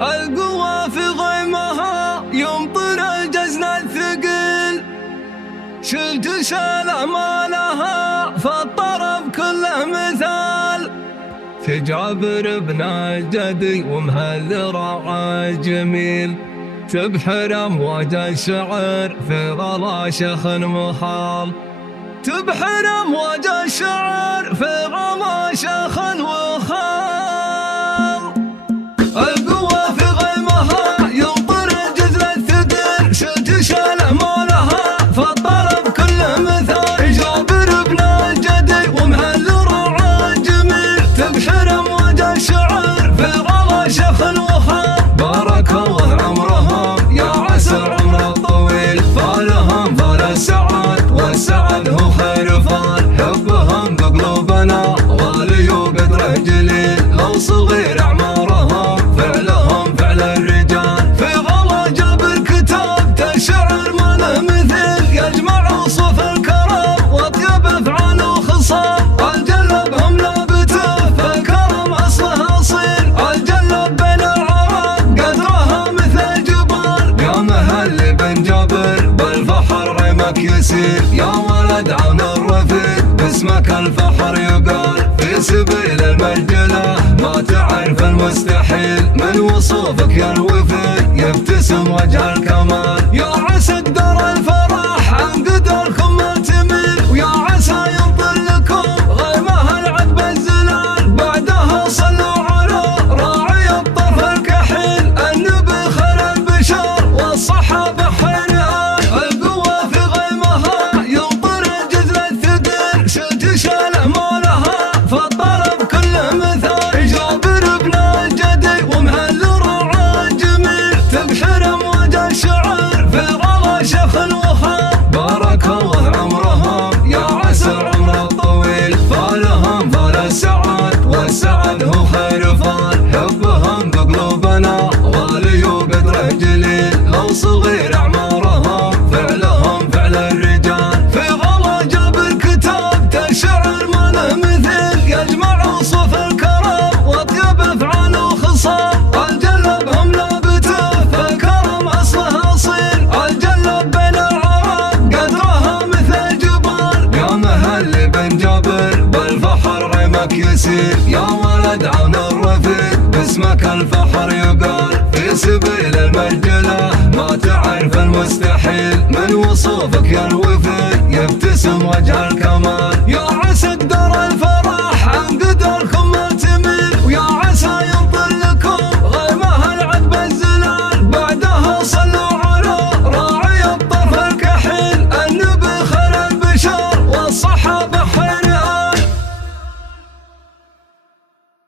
القوى في غيمها يمطر الجزن الثقيل، شلت شال ما لها فالطرب كله مثال. في جابر بن الجدي ومهالذراع الجميل، تبحر امواج الشعر في غلا شيخ محال. تبحر امواج الشعر في غلا شيخ وخال. القوى في غيمها يمطر الجزل الثقيل، شلت شاله ما لها فالطرب كله مثال. جابر بن الجدي ومهالذراع الجميل، تبحر امواج الشعر في غلا شيخ وخال. بارك الله عمرهم يا عسى العمر الطويل، فالهم فال السعد والسعد هو خير فال. حبهم بقلوبنا غالي وقدره جليل، لو صغير اعمارهم فعلهم فعل الرجال. في غلا جابر كتاب الشعر ما له مثيل، يجمع وصف الكرم واطيب افعال وخصال. الجلبهم لابته فالكرم اصله اصيل، الجلب بين العرب قدرها مثل الجبال. يا مهل بن جابر بالفخر ريمك يسير، يا ولد عون الرفيق باسمك الفخر يقال. في سبيل المرجله ما تعرف المستحيل، من وصوفك يا الوفي يبتسم وجه الكمال. يا عسى قدر الفرح عن قدركم ما تميل، ويا عسى ينطل لكم غيمها العذب الزلال. بعدها صلوا على راعي الطرف الكحيل، النبي خير البشر والصحابه خير آل. القوى في غيمها يمطر الجزل الثقيل، شلت شاله ما لها فالطرب كله مثال. جابر بن الجدي ومهالذراع الجميل، تبحر امواج الشعر في غلا شيخ وخال. بارك الله عمرهم يا عسى العمر الطويل، فالهم فال السعد والسعد هو خير فال. حبهم بقلوبنا غالي وقدره جليل، لو صغير اعمارهم فعلهم فعل الرجال. في غلا جابر كتاب الشعر ما له مثيل، يجمع وصف الكرم واطيب افعال وخصال. الجلبهم لابته فالكرم اصله اصيل، الجلب بين العرب قدرها مثل الجبال. يا مهل بن جابر بالفخر ريمك يسير، يا ولد عون الرفيق باسمك الفخر يقال. في سبيل المرجله ما تعرف المستحيل، من وصوفك يا الوفي يبتسم وجه الكمال. يا عسى قدر الفخر